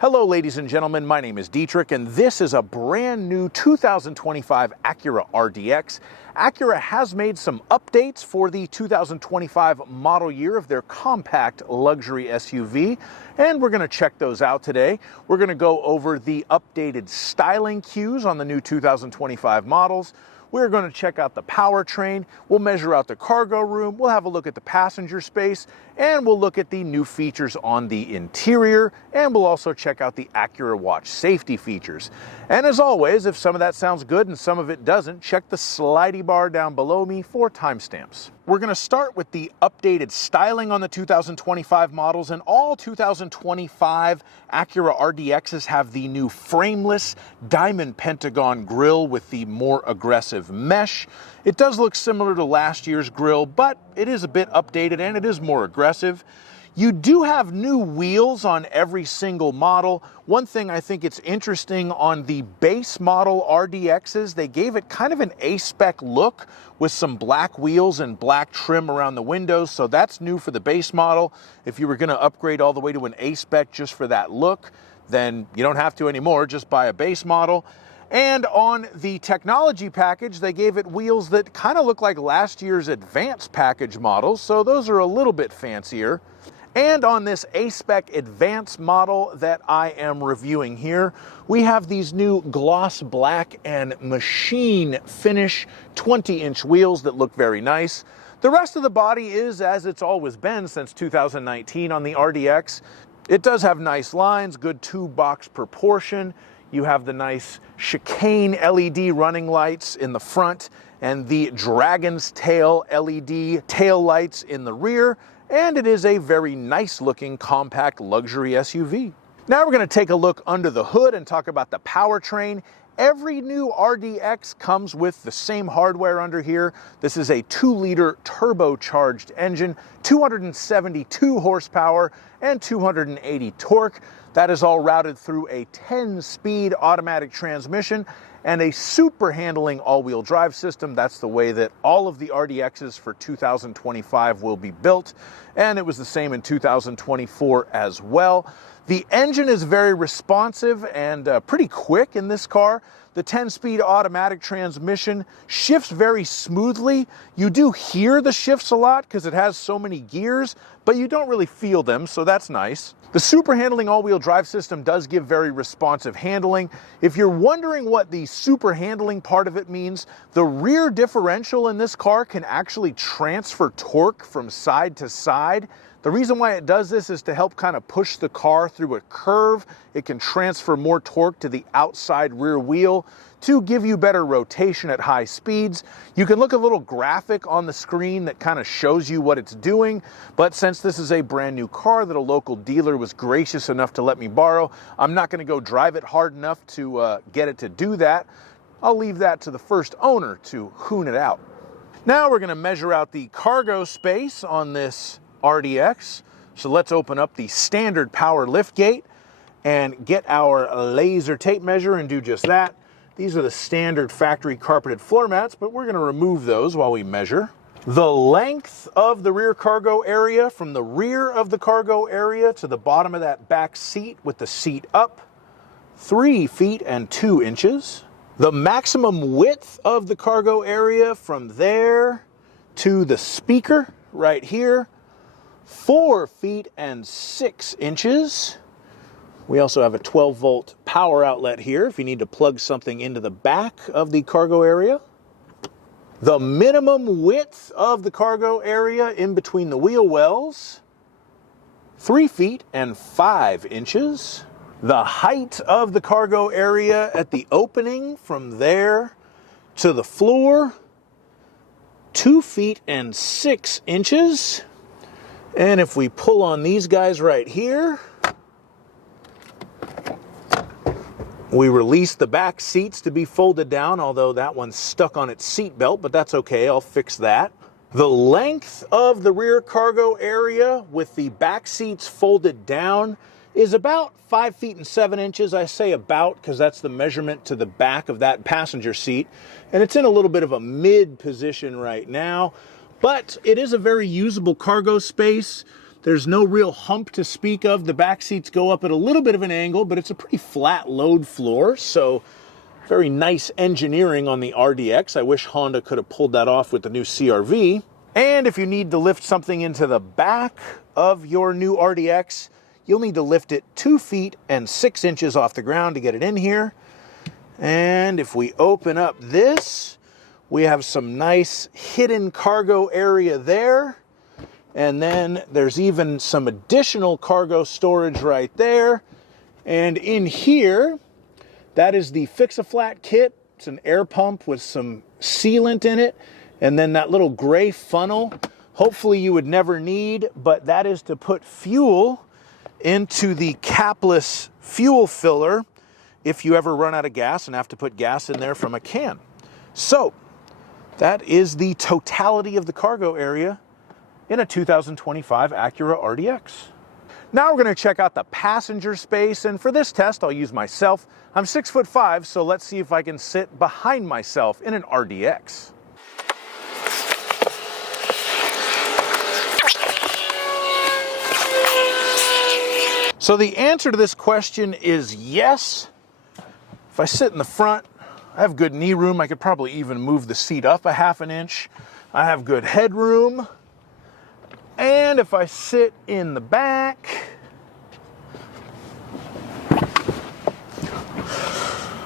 Hello ladies and gentlemen, my name is Dietrich and this is a brand new 2025 Acura RDX. Acura has made some updates for the 2025 model year of their compact luxury SUV, and we're going to check those out today. We're going to go over the updated styling cues on the new 2025 models. We're going to check out the powertrain, we'll measure out the cargo room, we'll have a look at the passenger space, and we'll look at the new features on the interior, and we'll also check out the Acura Watch safety features. And as always, if some of that sounds good and some of it doesn't, check the slidey bar down below me for timestamps. We're going to start with the updated styling on the 2025 models, and all 2025 Acura RDXs have the new frameless diamond pentagon grille with the more aggressive mesh. It does look similar to last year's grille, but it is a bit updated and it is more aggressive. You do have new wheels on every single model. One thing I think it's interesting on the base model RDXs, they gave it kind of an A-Spec look with some black wheels and black trim around the windows, so that's new for the base model. If you were going to upgrade all the way to an A-Spec just for that look, then you don't have to anymore, just buy a base model. And on the technology package, they gave it wheels that kind of look like last year's Advance package models, so those are a little bit fancier. And on this A-Spec Advance model that I am reviewing here, we have these new gloss black and machine finish 20-inch wheels that look very nice. The rest of the body is as it's always been since 2019 on the RDX. It does have nice lines, good two-box proportion. You have the nice chicane LED running lights in the front and the Dragon's Tail LED tail lights in the rear. And it is a very nice looking compact luxury SUV. Now we're going to take a look under the hood and talk about the powertrain. Every new RDX comes with the same hardware under here. This is a 2-liter turbocharged engine, 272 horsepower and 280 torque. That is all routed through a 10-speed automatic transmission and a super handling all-wheel drive system. That's the way that all of the RDXs for 2025 will be built, and it was the same in 2024 as well. The engine is very responsive and pretty quick in this car. The 10-speed automatic transmission shifts very smoothly. You do hear the shifts a lot because it has so many gears, but you don't really feel them, so that's nice. The super handling all-wheel drive system does give very responsive handling. If you're wondering what the super handling part of it means, the rear differential in this car can actually transfer torque from side to side. The reason why it does this is to help kind of push the car through a curve. It can transfer more torque to the outside rear wheel to give you better rotation at high speeds. You can look at a little graphic on the screen that kind of shows you what it's doing, but since this is a brand new car that a local dealer was gracious enough to let me borrow, I'm not going to go drive it hard enough to get it to do that. I'll leave that to the first owner to hoon it out. Now we're going to measure out the cargo space on this RDX. So let's open up the standard power lift gate and get our laser tape measure and do just that. These are the standard factory carpeted floor mats, but we're going to remove those while we measure. The length of the rear cargo area from the rear of the cargo area to the bottom of that back seat with the seat up, 3 feet and 2 inches. The maximum width of the cargo area from there to the speaker right here, 4 feet and 6 inches. We also have a 12-volt power outlet here if you need to plug something into the back of the cargo area. The minimum width of the cargo area in between the wheel wells, 3 feet and 5 inches. The height of the cargo area at the opening from there to the floor, 2 feet and 6 inches. And if we pull on these guys right here, we release the back seats to be folded down, although that one's stuck on its seat belt, but that's okay, I'll fix that. The length of the rear cargo area with the back seats folded down is about 5 feet and 7 inches. I say about because that's the measurement to the back of that passenger seat. And it's in a little bit of a mid position right now, but it is a very usable cargo space. There's no real hump to speak of. The back seats go up at a little bit of an angle, but it's a pretty flat load floor, so very nice engineering on the RDX. I wish Honda could have pulled that off with the new CR-V. And if you need to lift something into the back of your new RDX, you'll need to lift it 2 feet and 6 inches off the ground to get it in here. And if we open up this, we have some nice hidden cargo area there. And then there's even some additional cargo storage right there. And in here, that is the Fix-A-Flat kit. It's an air pump with some sealant in it. And then that little gray funnel, hopefully you would never need, but that is to put fuel into the capless fuel filler if you ever run out of gas and have to put gas in there from a can. So that is the totality of the cargo area in a 2025 Acura RDX. Now we're going to check out the passenger space, and for this test I'll use myself. I'm 6'5", so let's see if I can sit behind myself in an RDX. So the answer to this question is yes. If I sit in the front, I have good knee room. I could probably even move the seat up a half an inch. I have good headroom. And if I sit in the back,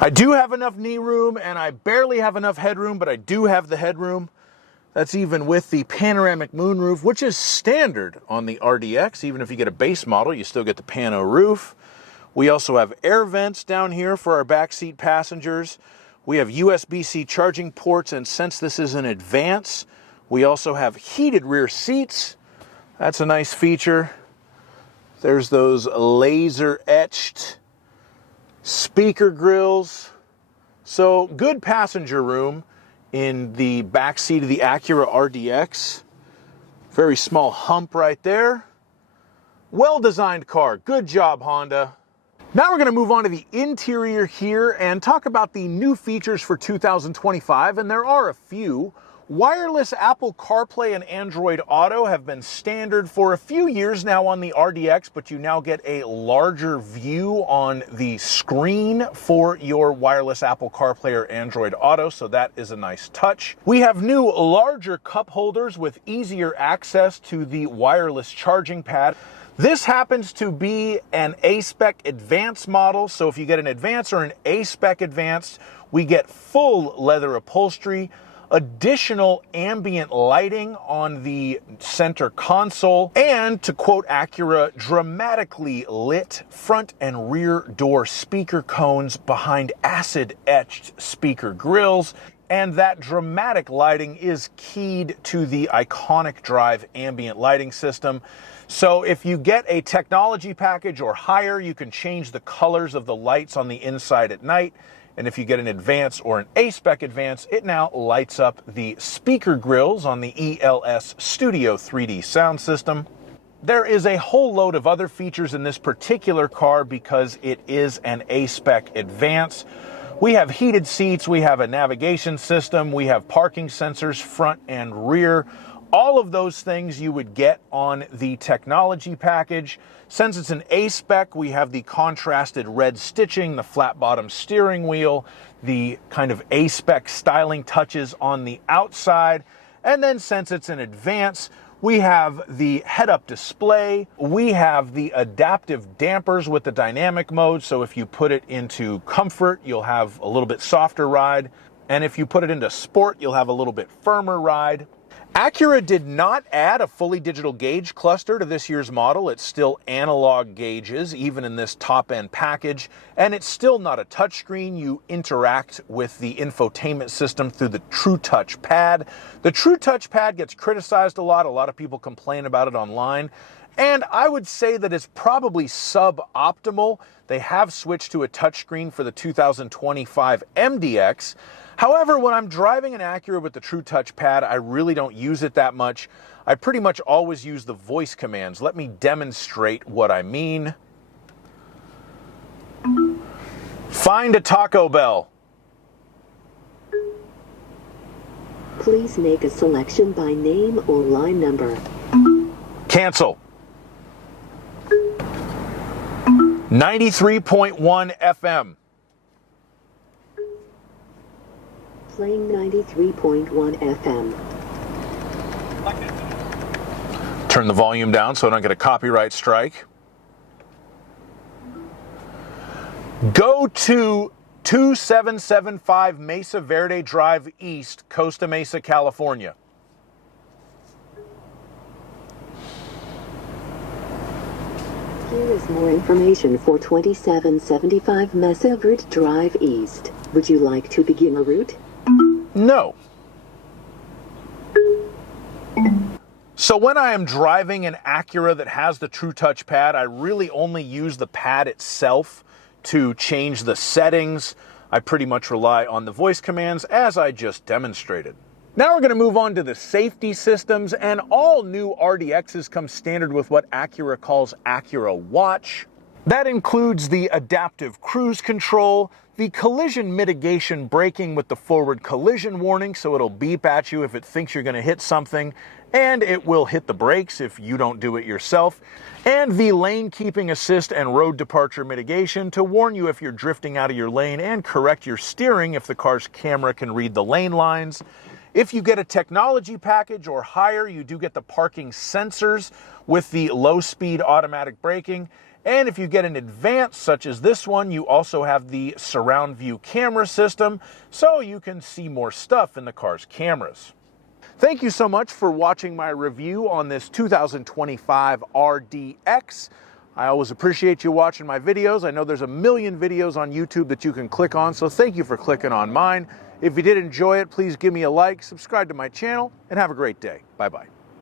I do have enough knee room, and I barely have enough headroom, but I do have the headroom. That's even with the panoramic moonroof, which is standard on the RDX. Even if you get a base model, you still get the pano roof. We also have air vents down here for our backseat passengers. We have USB-C charging ports, and since this is an Advance, we also have heated rear seats. That's a nice feature. There's those laser-etched speaker grills. So good passenger room in the back seat of the Acura RDX. Very small hump right there. Well-designed car. Good job, Honda. Now we're going to move on to the interior here and talk about the new features for 2025, and there are a few. Wireless Apple CarPlay and Android Auto have been standard for a few years now on the RDX, but you now get a larger view on the screen for your wireless Apple CarPlay or Android Auto, so that is a nice touch. We have new larger cup holders with easier access to the wireless charging pad. This happens to be an A-Spec Advance model, so if you get an Advance or an A-Spec Advance, we get full leather upholstery, additional ambient lighting on the center console, and, to quote Acura, dramatically lit front and rear door speaker cones behind acid-etched speaker grills. And that dramatic lighting is keyed to the Iconic Drive ambient lighting system. So if you get a technology package or higher, you can change the colors of the lights on the inside at night. And if you get an Advance or an A-Spec Advance, it now lights up the speaker grills on the ELS Studio 3D sound system. There is a whole load of other features in this particular car because it is an A-Spec Advance. We have heated seats, we have a navigation system, we have parking sensors front and rear. All of those things you would get on the technology package. Since it's an A-Spec, we have the contrasted red stitching, the flat bottom steering wheel, the kind of A-Spec styling touches on the outside. And then since it's an Advance, we have the head-up display. We have the adaptive dampers with the dynamic mode. So if you put it into comfort, you'll have a little bit softer ride. And if you put it into sport, you'll have a little bit firmer ride. Acura did not add a fully digital gauge cluster to this year's model. It's still analog gauges, even in this top-end package, and it's still not a touchscreen. You interact with the infotainment system through the TrueTouch pad. The TrueTouch pad gets criticized a lot. A lot of people complain about it online, and I would say that it's probably suboptimal. They have switched to a touchscreen for the 2025 MDX. However, when I'm driving an Acura with the TrueTouch pad, I really don't use it that much. I pretty much always use the voice commands. Let me demonstrate what I mean. Find a Taco Bell. Please make a selection by name or line number. Cancel. 93.1 FM. Playing 93.1 FM. Turn the volume down so I don't get a copyright strike. Go to 2775 Mesa Verde Drive East, Costa Mesa, California. Here is more information for 2775 Mesa Verde Drive East. Would you like to begin a route? No. So when I am driving an Acura that has the True Touch pad, I really only use the pad itself to change the settings. I pretty much rely on the voice commands as I just demonstrated. Now we're going to move on to the safety systems, and all new RDXs come standard with what Acura calls Acura Watch. That includes the adaptive cruise control, the collision mitigation braking with the forward collision warning, so it'll beep at you if it thinks you're going to hit something, and it will hit the brakes if you don't do it yourself, and the lane keeping assist and road departure mitigation to warn you if you're drifting out of your lane and correct your steering if the car's camera can read the lane lines. If you get a technology package or higher, you do get the parking sensors with the low-speed automatic braking. And if you get an Advance, such as this one, you also have the surround view camera system, so you can see more stuff in the car's cameras. Thank you so much for watching my review on this 2025 RDX. I always appreciate you watching my videos. I know there's a million videos on YouTube that you can click on, so thank you for clicking on mine. If you did enjoy it, please give me a like, subscribe to my channel, and have a great day. Bye-bye.